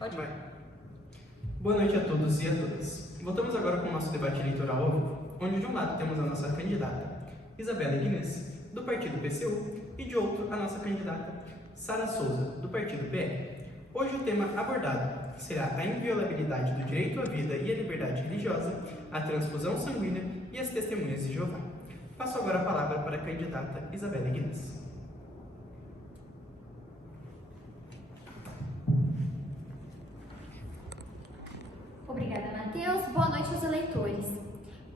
Pode. Vai. Boa noite a todos e a todas. Voltamos agora com o nosso debate eleitoral ao vivo, onde de um lado temos a nossa candidata, Isabela Guinness, do partido PCU, e de outro a nossa candidata, Sara Souza, do partido PL. Hoje o tema abordado será a inviolabilidade do direito à vida e à liberdade religiosa, a transfusão sanguínea e as testemunhas de Jeová. Passo agora a palavra para a candidata Isabela Guinness. Obrigada, Matheus. Boa noite aos eleitores.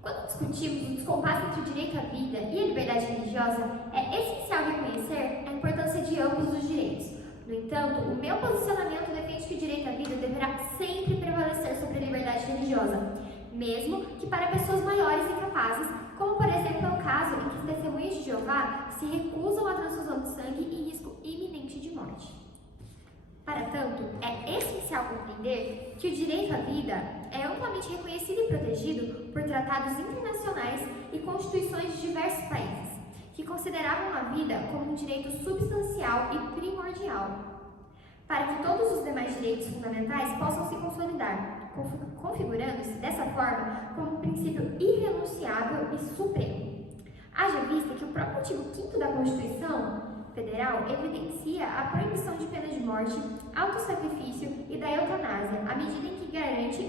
Quando discutimos o descompasso entre o direito à vida e a liberdade religiosa, é essencial reconhecer a importância de ambos os direitos. No entanto, o meu posicionamento defende que o direito à vida deverá sempre prevalecer sobre a liberdade religiosa, mesmo que para pessoas maiores e capazes, como por exemplo é o caso em que as testemunhas de Jeová se recusam à transfusão de sangue em risco iminente de morte. Para tanto, é essencial compreender que o direito à vida é amplamente reconhecido e protegido por tratados internacionais e constituições de diversos países, que consideravam a vida como um direito substancial e primordial, para que todos os demais direitos fundamentais possam se consolidar, configurando-se dessa forma como um princípio irrenunciável e supremo. Haja vista que o próprio artigo 5º da Constituição Federal evidencia a proibição de pena de morte, autossacrifício e da eutanásia, à medida em que garante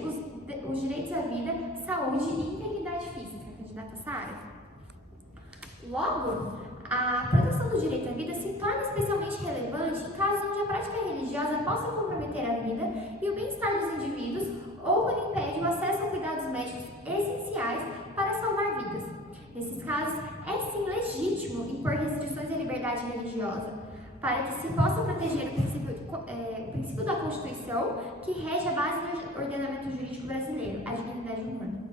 os direitos à vida, saúde e integridade física. Candidata Sara. Logo, a proteção do direito à vida se torna especialmente relevante em casos onde a prática religiosa possa comprometer a vida e o bem-estar dos indivíduos ou quando impede o acesso a cuidados médicos essenciais para salvar vidas. Nesses casos, é sim legítimo impor restrições à liberdade religiosa, para que se possa proteger o princípio da Constituição que rege a base do ordenamento jurídico brasileiro, a dignidade humana.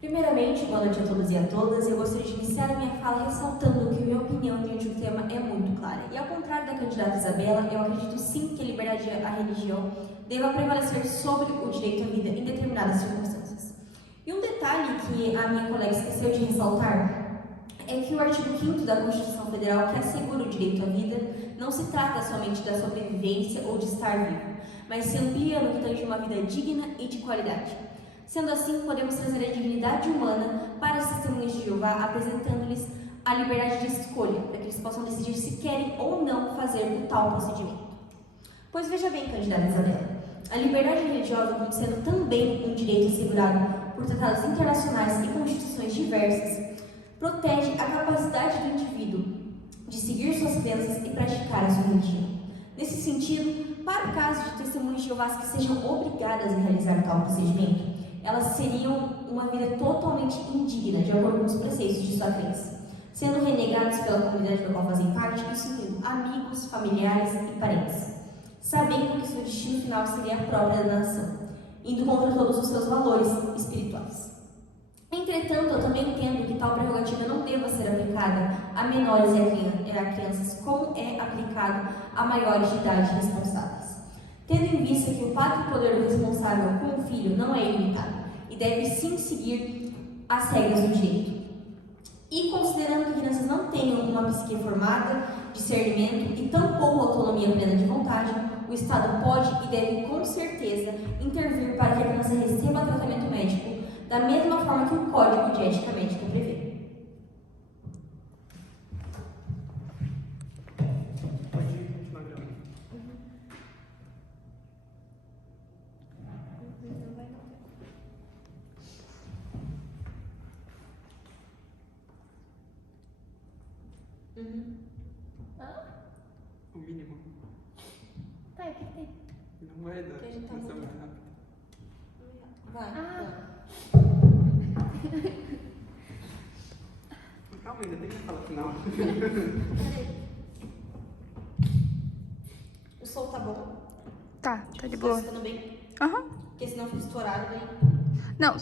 Primeiramente, boa noite a todos e a todas. Eu gostaria de iniciar a minha fala ressaltando que minha opinião diante do tema é muito clara. E ao contrário da candidata Isabela, eu acredito sim que a liberdade à religião deva prevalecer sobre o direito à vida em determinadas circunstâncias. E um detalhe que a minha colega esqueceu de ressaltar é que o artigo 5º da Constituição Federal, que assegura o direito à vida, não se trata somente da sobrevivência ou de estar vivo, mas se amplia no que tange uma vida digna e de qualidade. Sendo assim, podemos trazer a dignidade humana para as testemunhas de Jeová, apresentando-lhes a liberdade de escolha, para que eles possam decidir se querem ou não fazer o tal procedimento. Pois veja bem, candidata Isabela, a liberdade religiosa, como sendo também um direito assegurado por tratados internacionais e constituições diversas, protege a capacidade do indivíduo de seguir suas crenças e praticar a sua religião. Nesse sentido, para o caso de testemunhas de Jeová que sejam obrigadas a realizar tal procedimento, elas seriam uma vida totalmente indigna, de acordo com os preceitos de sua crença, sendo renegadas pela comunidade da qual fazem parte, isso inclui amigos, familiares e parentes, sabendo que seu destino final seria a própria nação, indo contra todos os seus valores espirituais. Entretanto, eu também entendo que tal prerrogativa não deva ser aplicada a menores e a crianças, como é aplicado a maiores de idade responsáveis. Tendo em vista que o pacto e poder do responsável com o filho não é ilimitado e deve sim seguir as regras do direito. E considerando que crianças não tenham uma psique formada, discernimento e tampouco autonomia plena de vontade, o Estado pode e deve com certeza intervir para que a criança receba tratamento médico da mesma forma que o Código de Ética Médica prevê. O mínimo. Tá, e o que tem? Não vai dar. Que a gente tá Nossa, muito- mais rápido. Vai. Calma, ainda tem que falar final. O som tá bom? Tá de Tá boa. escutando bem? Aham. Porque senão fica estourado, né? Não,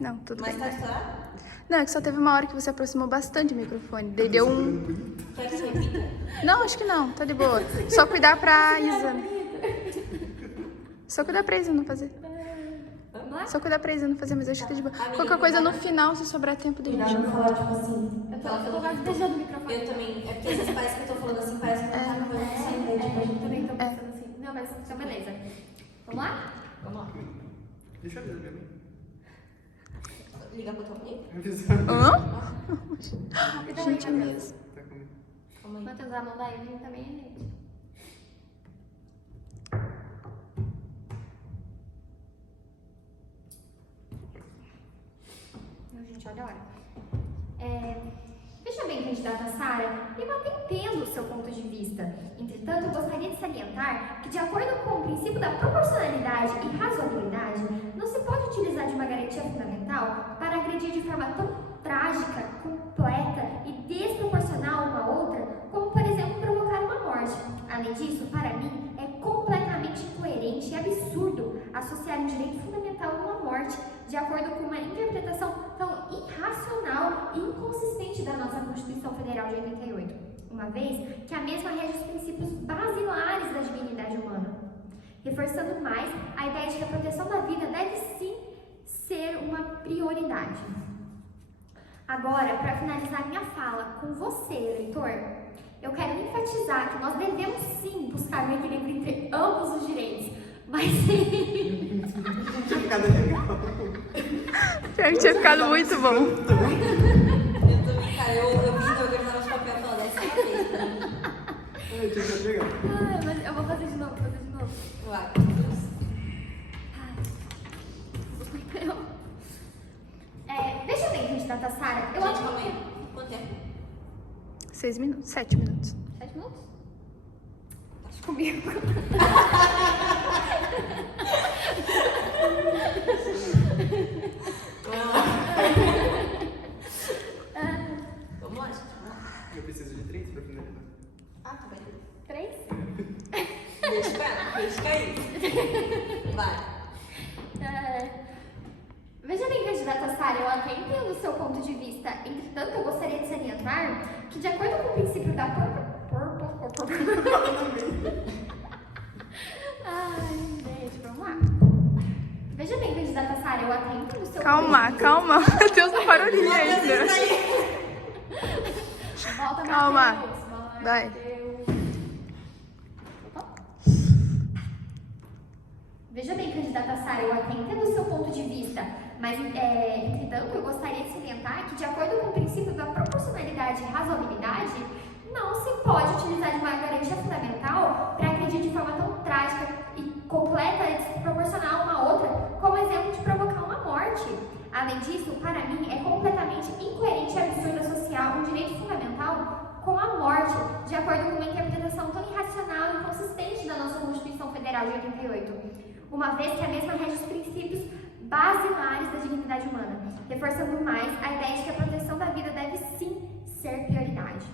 Não, tudo Mas bem. tá estourado? Não, é que só teve uma hora que você aproximou bastante o microfone. Daí deu um... Quer que você repita? Não, acho que não, tá de boa. Só cuidar pra Isa. Só cuidar pra Isa não fazer. Vamos lá? Só cuidar pra Isa não fazer, mas acho que tá de boa. Amiga, Qualquer coisa no cuidado. final, se sobrar tempo, daí a Cuidado gente... não falar, tipo assim. Eu tô quase beijando o microfone. Eu também. É porque às vezes parece que eu tô falando assim, parece que não tá no meu sangue. Tipo, a gente também tô também. pensando assim. Não, mas então beleza. Vamos lá? Vamos lá. Deixa eu ver, né? Liga pra tua amiga? Hã? Rapidão, Gente, é Matheus. mesmo. Tá comigo. Calma aí. Matheus, a mão da Evelyn também é gente. Não, gente, olha a hora. Veja bem, candidata Sara, eu até entendo o seu ponto de vista. Entretanto, eu gostaria de salientar que, de acordo com o princípio da proporcionalidade e razoabilidade, não se pode utilizar de uma garantia fundamental para agredir de forma tão trágica, completa e desproporcional uma outra, como, por exemplo, provocar uma morte. Além disso, para mim, é completamente incoerente e absurdo associar um direito fundamental a uma morte, de acordo com uma interpretação tão irracional e inconsistente da nossa Constituição Federal de 88, uma vez que a mesma rege os princípios basilares da dignidade humana, reforçando mais a ideia de que a proteção da vida deve sim ser uma prioridade. Agora, para finalizar minha fala com você, eleitor, eu quero enfatizar que nós devemos sim buscar um equilíbrio entre ambos os direitos, mas sim... Tinha ficado legal. Pior que tinha ficado muito bom. Eu também, cara. Eu vi que eu organizava os papéis e falava, dessa vez. Tinha ficado legal. Ai, mas eu vou fazer de novo, Vai. Veja bem, candidata Sara, eu Gente, acho calma que... aí. Quanto tempo? 6 minutos, 7 minutos. 7 minutos? Acho comigo. Vamos lá, gente. Vamos lá. Eu preciso de 3 pra finalizar. Ah, tá bem. 3? Deixa cair. Vai. Veja bem, candidata Sara, eu até entendo o seu ponto de vista. Entretanto, eu gostaria de salientar que, de acordo com o princípio da Ai, gente, vamos lá. Veja bem, candidata Sara, eu até entendo o seu Calma, ponto de calma. Matheus não parou ninguém Matheus, ainda. isso aí. vista. Volta, Calma. Matheus. Vai. Matheus. Opa. Veja bem, candidata Sara, eu até entendo o seu ponto de vista, mas, entretanto, eu gostaria de salientar que, de acordo com o princípio da proporcionalidade e razoabilidade, não se pode utilizar de uma garantia fundamental para agredir de forma tão trágica e completa e desproporcional uma outra, como exemplo de provocar uma morte. Além disso, para mim, é completamente incoerente e absurdo associar um direito fundamental com a morte, de acordo com uma interpretação tão irracional e inconsistente da nossa Constituição Federal de 88, uma vez que a mesma rege os princípios basilares da dignidade humana, reforçando mais a ideia de que a proteção da vida deve sim ser prioridade.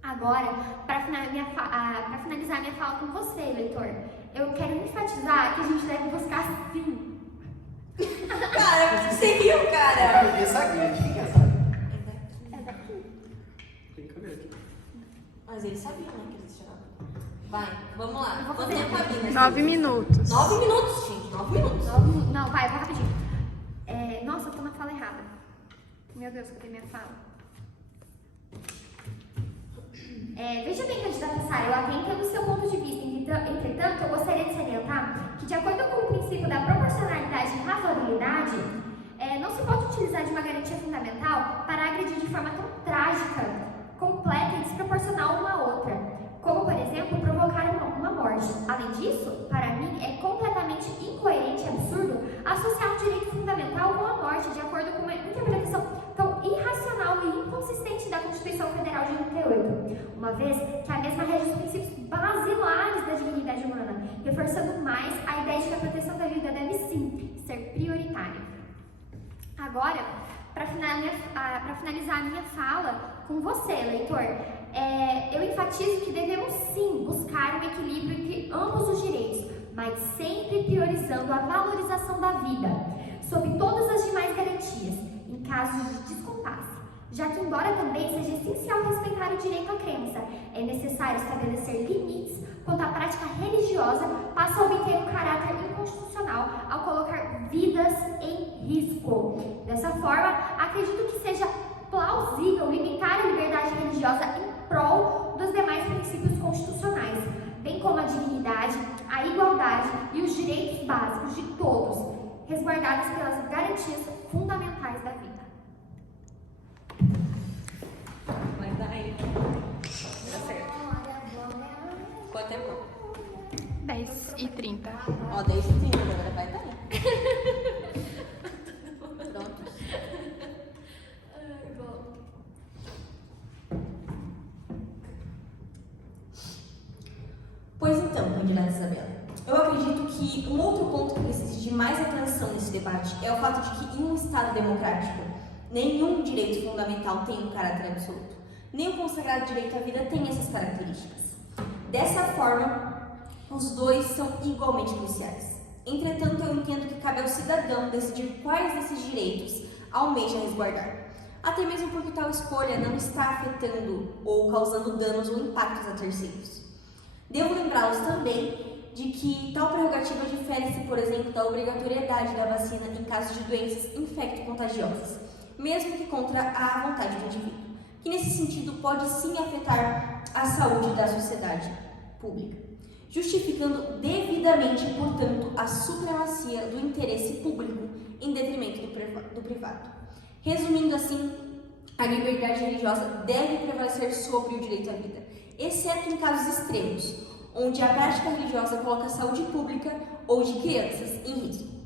Agora, para finalizar minha fala com você, eleitor, eu quero enfatizar que a gente deve buscar sim. Cara, você riu, cara. Eu sabia, tinha sabe. É daqui. Tem câmera aqui. Mas ele sabia, né, que eles tiravam. Vai, vamos lá. Eu vou Quanto fazer tempo a mina? 9 minutos. 9 minutos, gente. 9 minutos. Não, vai, vou rapidinho. Nossa, eu tô na fala errada. Meu Deus, cadê minha fala? Veja bem, candidata Sara, eu até entendo o seu ponto de vista. Entretanto, eu gostaria de salientar que, de acordo com o princípio da proporcionalidade e razoabilidade, não se pode utilizar de uma garantia fundamental para agredir de forma tão trágica, completa e desproporcional uma outra, como, por exemplo, provocar uma morte. Além disso, para mim, é completamente incoerente e absurdo associar um direito fundamental com a morte, de acordo com uma interpretação tão irracional e inconsistente da Constituição Federal de 88, uma vez que a mesma rege os princípios basilares da dignidade humana, reforçando mais a ideia de que a proteção da vida deve sim ser prioritária. Agora, para finalizar a minha fala com você, eleitor, eu enfatizo que devemos sim buscar um equilíbrio entre ambos os direitos, mas sempre priorizando a valorização da vida. sob todas as demais garantias, em casos de descompasse, já que, embora também seja essencial respeitar o direito à crença, é necessário estabelecer limites quanto à prática religiosa passa a obter um caráter inconstitucional ao colocar vidas em risco. Dessa forma, acredito que seja plausível limitar a liberdade religiosa em prol dos demais princípios constitucionais, bem como a dignidade, a igualdade e os direitos básicos de todos, resguardados pelas garantias fundamentais da vida. Vai dar aí. Tá certo. Quanto é bom? 10h30. Ó, 10h30, agora vai dar aí. Pronto. Pois então, candidata Isabela, eu acredito que um outro ponto que precisa de mais atenção nesse debate é o fato de que em um Estado democrático, nenhum direito fundamental tem um caráter absoluto. Nem o consagrado direito à vida tem essas características. Dessa forma, os dois são igualmente cruciais. Entretanto, eu entendo que cabe ao cidadão decidir quais desses direitos almeja resguardar. Até mesmo porque tal escolha não está afetando ou causando danos ou impactos a terceiros. Devo lembrá-los também de que tal prerrogativa difere-se, por exemplo, da obrigatoriedade da vacina em casos de doenças infecto-contagiosas, mesmo que contra a vontade do indivíduo, que nesse sentido pode sim afetar a saúde da sociedade pública, justificando devidamente, portanto, a supremacia do interesse público em detrimento do privado. Resumindo assim, a liberdade religiosa deve prevalecer sobre o direito à vida, exceto em casos extremos, onde a prática religiosa coloca a saúde pública ou de crianças em risco.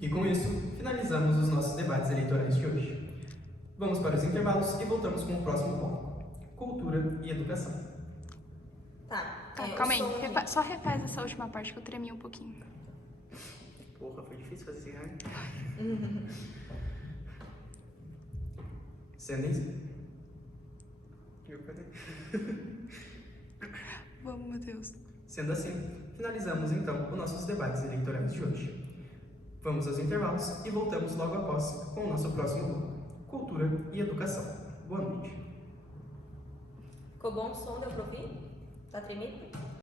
E com isso, finalizamos os nossos debates eleitorais de hoje. Vamos para os intervalos e voltamos com o próximo bloco: Cultura e Educação. Tá, Calma aí, só refaz essa última parte que eu tremi um pouquinho. Porra, foi difícil fazer esse raio. Sendo isso. Vamos, Matheus. Sendo assim, finalizamos então os nossos debates eleitorais de hoje. Vamos aos intervalos e voltamos logo após com o nosso próximo bloco: Cultura e Educação. Boa noite. Ficou bom o som? Deu pra ouvir? Tá tremido?